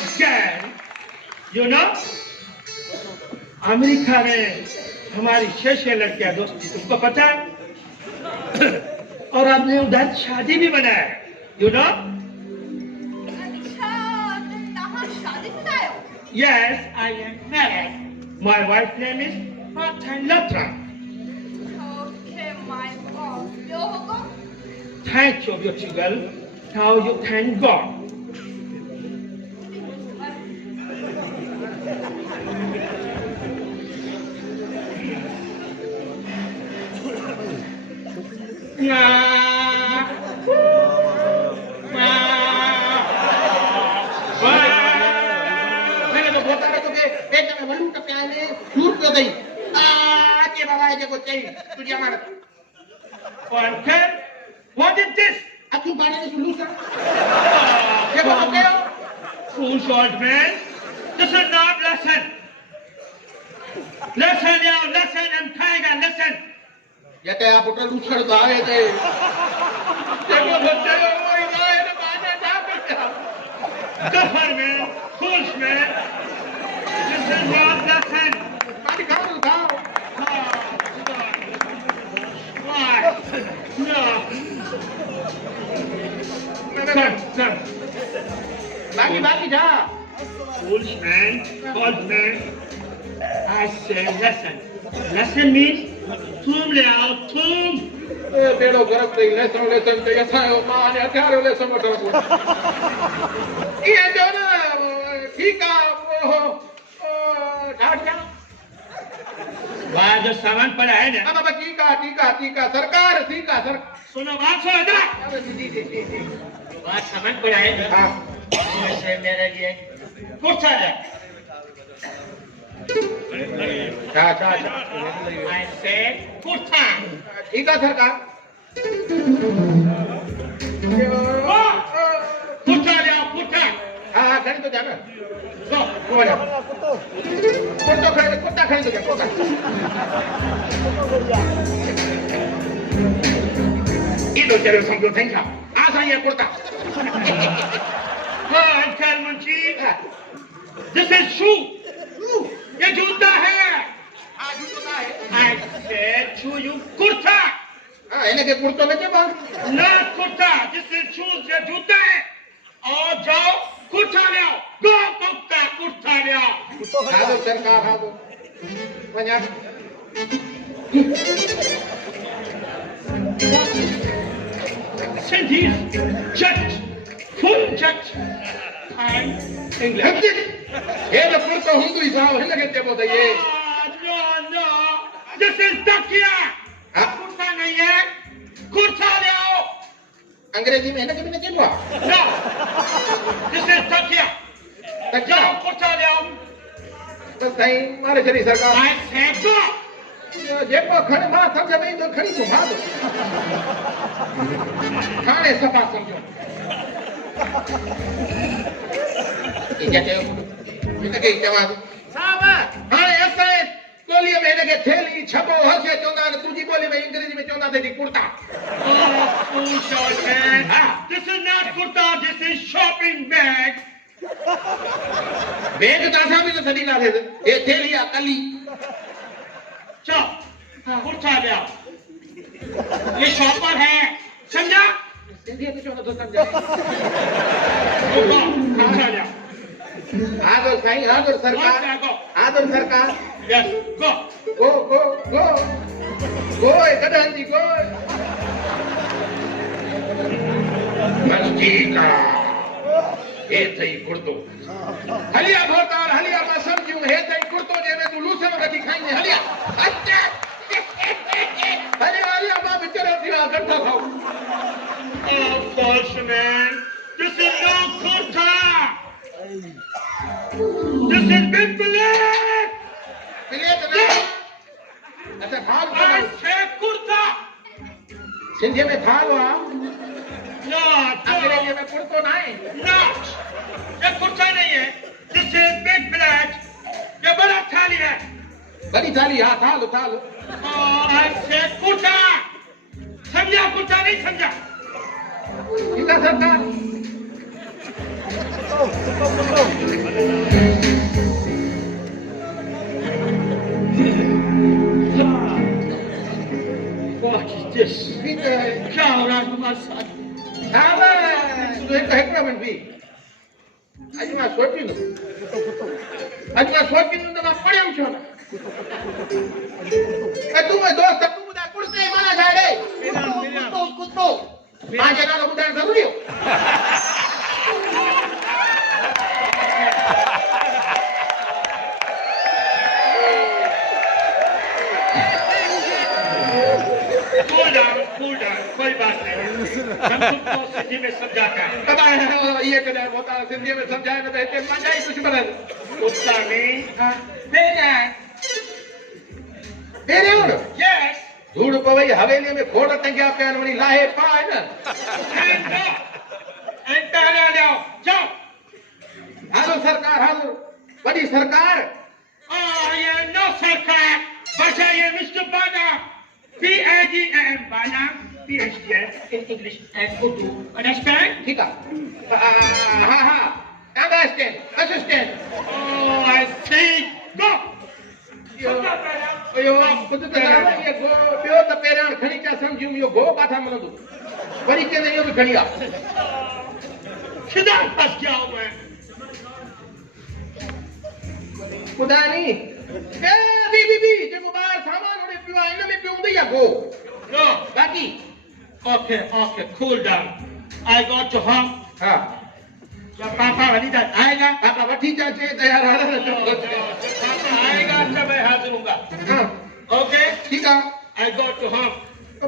again. You know, America में हमारी 6 लड़कियां दोस्ती तुमको पता है? और आपने उधर शादी भी बनाया, you know? अच्छा, तुम यहाँ शादीशुदा हो? Yes, I am married. My wife's name is Martin Latra. Okay, my God. जो होगा? Thank you, beautiful girl. Now you thank God. मैंने तो बोलता रहा तुझे एक में वलू टपके आए ने दूर क्यों गई के बाबा है को चाहिए तुझे हमारा Uncle, what is this? अतु बाने ने सुलू सर ये बोलते हो Foolish old man. This is not lesson. Listen now, listen, I'm tiger, listen. ये ते आप उठे लूछड़ गाए थे देखो बच्चे हमारी गाय ने बाने जा कर Duffer man, foolish man. This is not lesson. पानी खाओ खाओ Why? No. Come. बाकी जा Foolish man, old man. I say lesson. Lesson means तुम ले आओ, तुम. बेड़ो गरम दे लेसन ते ऐसा है मां ने हथियार लेसन मटो ये जो ना ठीक है वो ढाट जा वहाँ जो सामान पड़ा है ना, बाबा ठीक है सरकार ठीक है सर सुनो बात सुनो इधर. जी वहाँ सामान पड़ा है ना, हां वैसे मेरे लिए कुर्ता ले. जा I said कुर्ता. ठीक है सरकार कुर्ता ले आओ, कुर्ता. हां खरीद तो जाना Go. वो जा कुत्ता खरीद तो जा कुत्ता ये तो तेरे समझो थैंका आसा ये कुत्ता Uncle Munshi, this is shoe. ये जूता है. हां जूता है I said shoe, you kurta. हां इन्हें के कुर्तो में के बाल Not kurta. This is shoes, ये जूता है. और जाओ कुर्ता ले आओ. Go कुर्ता ले आओ. हाँ तो सरकार हाँ तो वहाँ Cindy's judge, full judge. I'm English. ये तो कुर्तो हूँ तो इसाव है लगे ते बोलते ये No. This is तकिया. हाँ कुर्ता नहीं है. कुर्ता ले आओ. अंग्रेजी में है ना कि मैंने क्या No. This is तकिया. जाओ कुर्ता ले आओ. बस सही मारे चली सरकार I said go. जे को खड़े मां समझ नहीं तो खड़ी तो भाग खाने सफा समझो ये क्या कहो ये क्या जवाब साहब. हाँ ऐसा है बोलिए मैंने के थैली छपो हसे चोंदा ने तुझी बोली में अंग्रेजी में चोंदा थे kurta Foolish old man. This is not kurta. This is shopping bag. Bag दासा भी तो सदी ना थे ये थैली आ कली चलो कुर्ता ले आओ. ये शॉपर है, समझा? सिंधी में चोंदा तो समझा कुर्ता ले आओ. हाँ तो सही हाँ तो सरकार Yes, go. गो कदम जी गो बस ठीक है हे थई कुर्तो हलिया भोतार हलिया मां समझूं हे थई कुर्तो जे में तू लूसम रखी खाईंदे हलिया अच्छा हलिया मां बेचारा दिवा गट्ठा खाऊ Oh, false man. This is no kurta. This is big plate. Plate ना अच्छा थाल I said kurta. सिंधी में थाल हुआ No. अंग्रेजी में कुर्तो नहीं No. ये kurta नहीं है. This is big plate. ये बड़ा थाली है. बड़ी थाली हाँ थाल थाल Oh, I said kurta. समझा kurta नहीं समझा. इधर सरकार ना तो एक हेकड़ा मिनट भी आज मैं सोची नु तो मैं पढ़े छो ना ए तू मैं दोस्त तू बुदा कुर्ते माना जाड़े कुत्तो मां जना नो बुदा जरूरी हो कूल डाउन कोई बात नहीं हम तुमको सिंधी में समझाता है अब ये कदा होता सिंधी में समझाए ना तो मजा ही कुछ बदल कुत्ता नहीं मेरा तेरे हो यस धूड़ पवई हवेली में खोड़ टंगिया पे वणी लाहे पाए ना एंटर आ जाओ जाओ हालो सरकार हालो बड़ी सरकार ये नो सरकार बचा ये मिस्टर बाना PAGM बाना PHDS in English and Urdu understand ठीक है हाँ हाँ understand assistant oh I see go यो खुद तो जाना ये गो बियो तो पेरान खणी क्या समझूं यो गो काथा मन दू वरी के नहीं यो भी खणिया किधर फंस गया हूँ मैं खुदा नहीं ए बी जो बाहर सामान होने पिवा इन में पिऊं दे या गो no बाकी okay cool down I got to home हाँ जब पापा वनीता आएगा पापा वठी जाचे तैयार आ रहा है पापा आएगा तब मैं हाजिर हूँगा हाँ okay ठीक है I got to home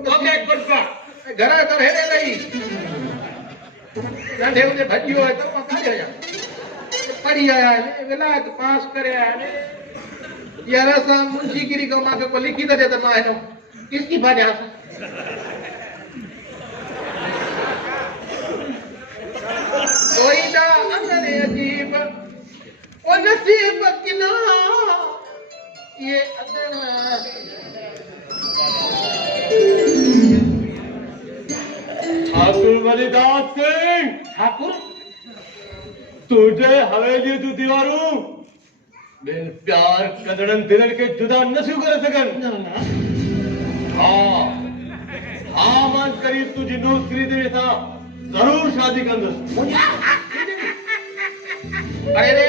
okay good luck घर तो हेरे नहीं नंढे उन्हें भजियो है तो वहाँ कहाँ जा पढ़ी आया है विलायत पास करे आया है यार ऐसा मुंशीगिरी का माँ को लिखी तो देता ना है ना किसकी बात है कोई ना अंदर अजीब ओ नसीब किना ये अदना ठाकुर बलिदास सिंह ठाकुर तुझे हवेली तू दीवारू बिन प्यार कदड़न दिनन के जुदा नसू कर सकन हाँ हाँ मन करी तुझी नौकरी दे था जरूर शादी कंदस अरे रे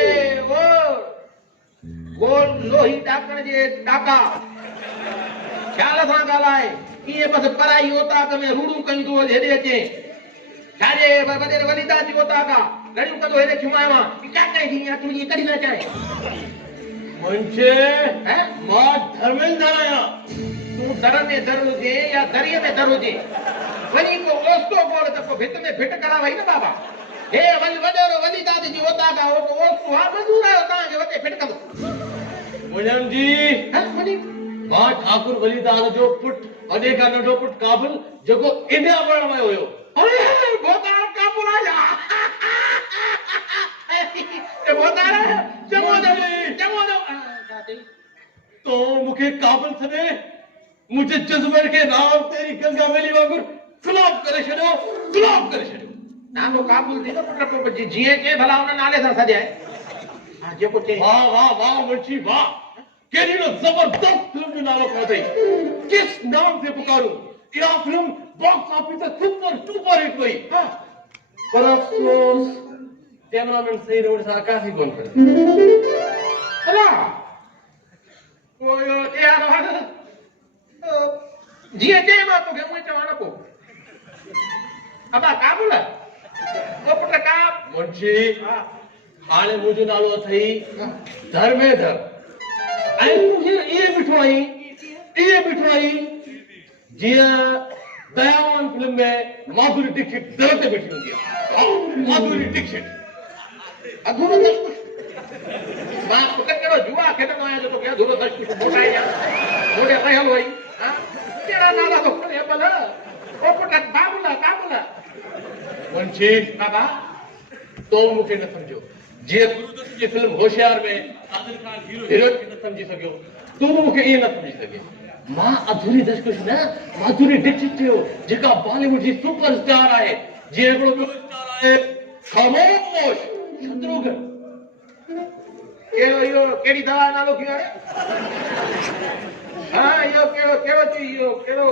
वो लोही डाकण जे डाका ख्याल सां ॻाल्हाए कीअं बसि पराई ओताक में रूड़ू कयूं थो हेॾे अचे छाजे वॾे वॾीदा जी ओताक आहे लड़ियूं कंदो हेॾे छुमायो आहे क्या कहीं थी तुंहिंजी कॾहिं न चाहे मुंशे हैं मां धर्मेंद्र आया तूं दर में दर हुजे या दरिया में दर हुजे वञी को ओस्तो बोल त पोइ भित में भिट करावई न बाबा हे वॾो वॾीदा जी ओताक आहे ओ ओस्तो आहे मंज़ूर आहे तव्हांखे वॾे भिट कंदो मुंजन जी हैं वञी मां ठाकुर बलिदास जो पुट वॾे का नंढो पुट काबिल जेको इंडिया पढ़ण वियो हुयो अरे बोतार काबुल आया ए बोतार जमो तो मुखे काबिल सने मुझे जज्बर के नाम तेरी गंगा वेली वांगुर गुलाब करे छड़ो नालो काबुल थी न पुट को जीए के भला उन नाले सां सजाए हां जेको चे वाह वाह वाह मुंशी वाह केड़ी नो जबरदस्त फिल्म जो नालो खो थई किस नाम से पुकारूं या फिल्म बॉक्स ऑफिस पे सुपर डुपर हिट हुई हां पर अफसोस कैमरामैन सही रोड सा काफी कोन करे अला ओ यो यार जीए के मां तो के मुए चवाना को अबा काबुल ओ पुट का मुंशी हाणे मुझो नालो थई धर्मेंद्र ऐं तुझे ये बिठवाई जिया दयावान फिल्म में माधुरी दीक्षित दर ते बैठी हुंदी आहे माधुरी दीक्षित अधूरो दस कुछ मां पुट केड़ो जुआ खेडंदो आया जो तो के अधूरो दस कुछ मोटा या मोटे रहल होई हां केड़ा नाला तो खणे भला ओ पुट काबुल मुंशी बाबा तो मुखे न समझो जे गुरुदत्त जी फिल्म होशियार में कादिर खान हीरो खे न समझी सकियो तू मुखे ये न समझी सके मां अधूरी दशकुश न माधुरी दीक्षित थियो जेका बॉलीवुड जी सुपरस्टार आहे जे हिकिड़ो ॿियो स्टार आहे खामोश शत्रुघ्न केड़ो यो केड़ी दवा नालो कियो हां यो केड़ो थी यो केड़ो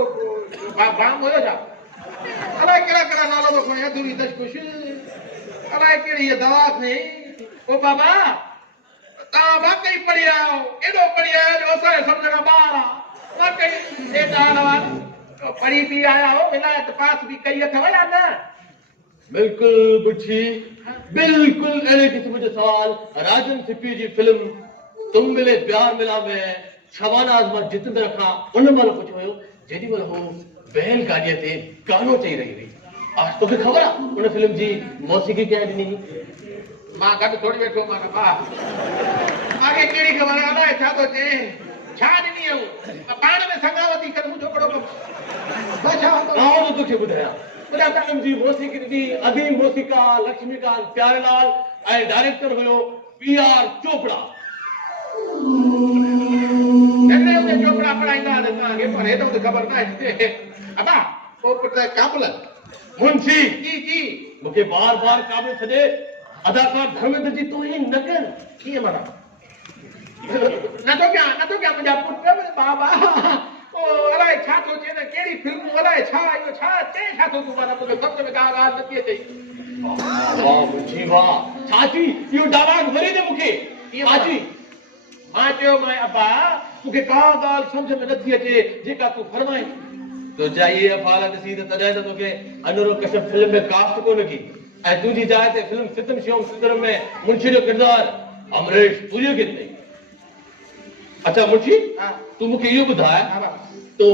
बाम होयो जा अलाए केड़ा केड़ा नालो तो खणे अधूरी दशकुश अलाए केड़ी ये दवा थे ओ बाबा ता वाकई पढ़ी आओ एडो पढ़ी आयो जो असा समझ का बाहर आ वाकई ए दालवान पढ़ी भी आया हो विलायत पास भी कई अथव या न बिल्कुल बुढ़ी बिल्कुल अड़े किस्म जो सवाल राजन सिप्पी जी फिल्म तुम मिले प्यार मिला में शबाना आज़मा जितन रखा उन माल पुछो हो जेडी माल हो बैल गाड़ीअ ते गानो चई रही हुई आज तोखे ख़बर आहे उन फिल्म जी मौसीक़ी कंहिं ॾिनी मां गॾु थोड़ी वेठो मां बा आगे केड़ी खबर अलाए छा तो चे छा ॾिनी हूं पाण में संगावती कर मुंहिंजो कड़ो छा तो आओ तो तोखे ॿुधायां उन फिल्म जी मौसीक़ी ॾिनी अदीम मौसीक़ार लक्ष्मीकांत प्यारेलाल ऐं डायरेक्टर हुयो पी.आर. चोपड़ा जन्ने उते चोपड़ा पढ़ाईंदा त तव्हांखे पर हेॾो त ख़बर न आहे अबा ओ पुट काबुल मुंशी जी मूंखे बार बार क़ाबिल सॾे अदाकार धर्मेंद्र जी तोहीन न कर कीअं माना न तो क्या मुंहिंजा पुट बाबा ओ अलाए छा थो चए न कहिड़ी फिल्मूं अलाए छा इहो छा चए छा थो तूं माना मूंखे सम्झ में का ॻाल्हि नथी अचे वाह मुंशी वाह चाची इहो डावान वरी दे मूंखे चाची मां चयो मां अबा मूंखे का ॻाल्हि सम्झ में नथी अचे जेका तूं फरमाए तो चाहिए अफ़ाल ॾिसी त तॾहिं त तोखे अनुरो कश्यप फिल्म में कास्ट कोन की ऐं तुंहिंजी जाइ ते फिल्म सितम शिवम सुंदरम में मुंशी जो किरदार अमरेश पुरीअ खे ॾिनई अच्छा मुंशी हा तूं मूंखे इहो ॿुधाए हा बा तो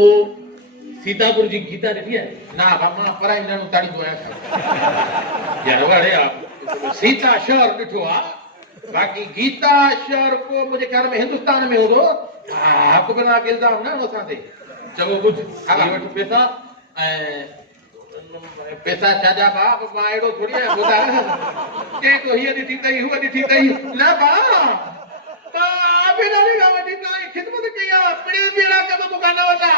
सीतापुर जी गीता ॾिठी आहे ना बा मां पढ़ाई ॼणो ताड़ींदो आहियां यार वड़े सीता शहर ॾिठो आहे बाक़ी गीता शहर को मुंहिंजे ख्याल में हिंदुस्तान में हूंदो हा हक़ बिना इल्ज़ाम न हणो असां ते चङो ॿुध इहे वठि पैसा ऐं पैसा छाजा बा मां अहिड़ो थोरी आहियां ॿुधाए चए तो हीअ ॾिठी अथई हूअ ॾिठी अथई न बा मां आबेदारी खां वठी तव्हांजी ख़िदमत कई आहे पिड़े ॿेड़ा कम मूंखां न वठा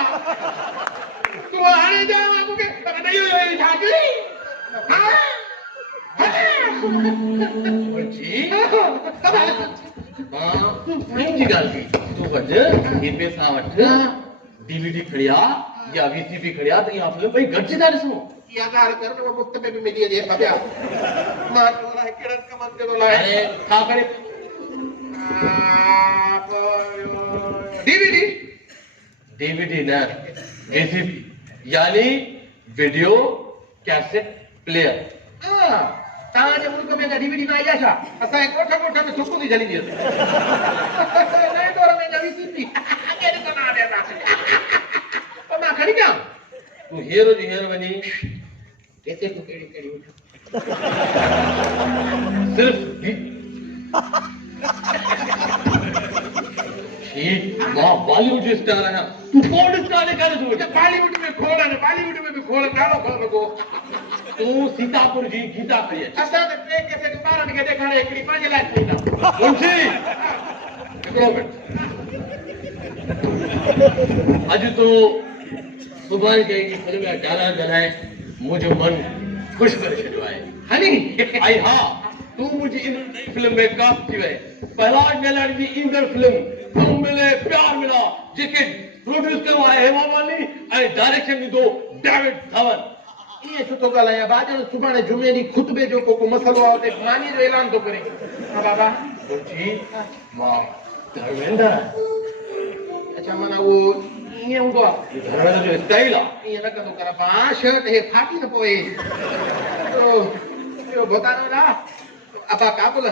तूं हाणे जा मूंखे छा कई मुंशी मां तूं पंहिंजी ॻाल्हि कई तूं वठि इहे पैसा वठि डीवीडी खणी आ या वीसीपी खणी आ त इहा फिल्म ॿई गॾिजी था ॾिसूं इहा ॻाल्हि कर न मुफ़्त में बि मिली वञे भॻिया मां तो अलाए कहिड़नि कमनि ते थो लाहे हाणे छा करे डीवीडी डीवीडी न वीसीपी यानी वीडियो कैसेट प्लेयर तव्हांजे मुल्क में डीवीडी न आई आहे छा असांजे कोठ कोठ में सुकून थी जलींदी अथई नए दौर में वीसीपी अॻे ॾिसो न आॾिया पोइ मां खणी कयां तूं हीरो जी हीरो वञी केते तूं कहिड़ी कहिड़ी सिर्फ ठीक मां बॉलीवुड जो स्टार आहियां तूं कौन स्टार ॾेखारे तूं बॉलीवुड में खोलन नालो खोल लॻो तूं सीतापुर जी गीता खणी अच असां त टे केसेट ॿारनि खे ॾेखारे हिकिड़ी पंहिंजे लाइ खणी मुंशी हिकिड़ो मिंट अॼु तो सुभाणे कई फिल्म जा डायलॉग ॻाल्हाए मुंहिंजो मन ख़ुशि करे छॾियो आहे हनी ऐं हा तूं मुंहिंजी इन नई फिल्म में कास्ट थी वए पहलाज मेलानी जी ईंदड़ फिल्म तुम मिले प्यार मिला जेके प्रोड्यूस कयो आहे हेमा मालिनी ऐं डायरेक्शन ॾिनो डेविड धवन इएं सुठो ॻाल्हायां भाॼण सुभाणे जुमे ॾींहुं खुतबे जो को मसइलो आहे उते मानीअ जो ऐलान थो करे हा बाबा मुंशी मां धर्मेंद्र अच्छा माना उहो ईअं हूंदो आहे धर्मेंद्र जो स्टाइल आहे ईअं न कंदो कर बा शर्ट हे फाटी न पोए ॿियो भोतानो ला अबा काबुल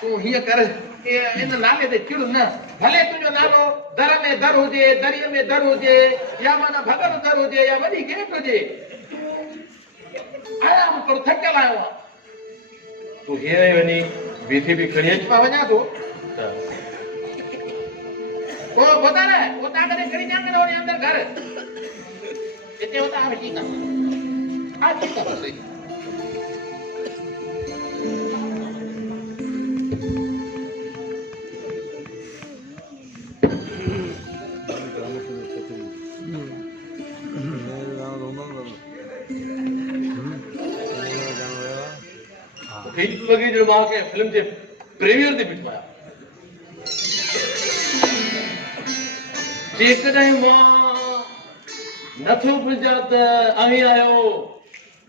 तूं हीअं कर इन नाले ते चिड़ न भले तुंहिंजो नालो दर में दर हुजे दरीअ में दर हुजे या माना भॻल दर हुजे या वॾी गेट हुजे आया मूं पर थकियल आहियो आहे तूं हीअं ई वञी वीसीपी खणी अच मां वञा थो ओ ॿुधाए वो तव्हां कॾहिं खणी ॾियां वञे अंदरि घर हिते होता आहे ठीकु आहे हा ठीकु आहे बसि लगी जो मां के फिल्म जे प्रीमियर ते बिठो आया जेकॾहिं मां नथो पुॼा त आई आयो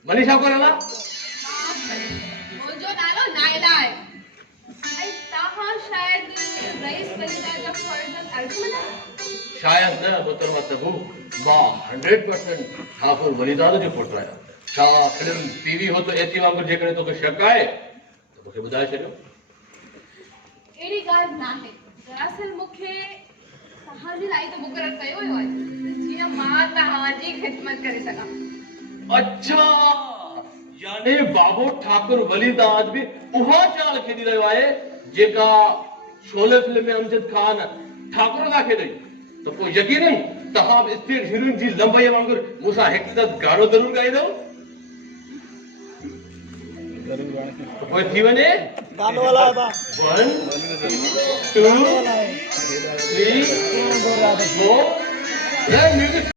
मनीषा को नाला मुंहिंजो नालो नायला आहे ऐं तव्हां शायदि रईस वलीदा जा फर्ज़ अर्ज़ मना शायद न पुत्र मतबू मां 100% ठाकुर वलीदाद जो पुट आहियां छा फिल्म टीवी हो तो एची वांगुरु जेकॾहिं तोखे शक आहे त मूंखे ॿुधाए छॾियो अहिड़ी ॻाल्हि न आहे दरअसल मूंखे तव्हांजी लाइ त मुक़ररु कयो वियो आहे जीअं मां तव्हांजी ख़िदमत करे सघां अच्छा यानी बाबो ठाकुर वलीदाद भी उहा चाल खेॾी रहियो आहे जेका शोले फिल्म में अमजद खान ठाकुर दा खेॾई तो पोइ यकीनन तव्हां बि स्टेट हीरोइन जी लंबाई वांगुरु मूंसां हिकु त गानो ज़रूरु ॻाईंदव तो पोइ थी वञे गानो वाला है बा 1 2 3 4 म्यूजिक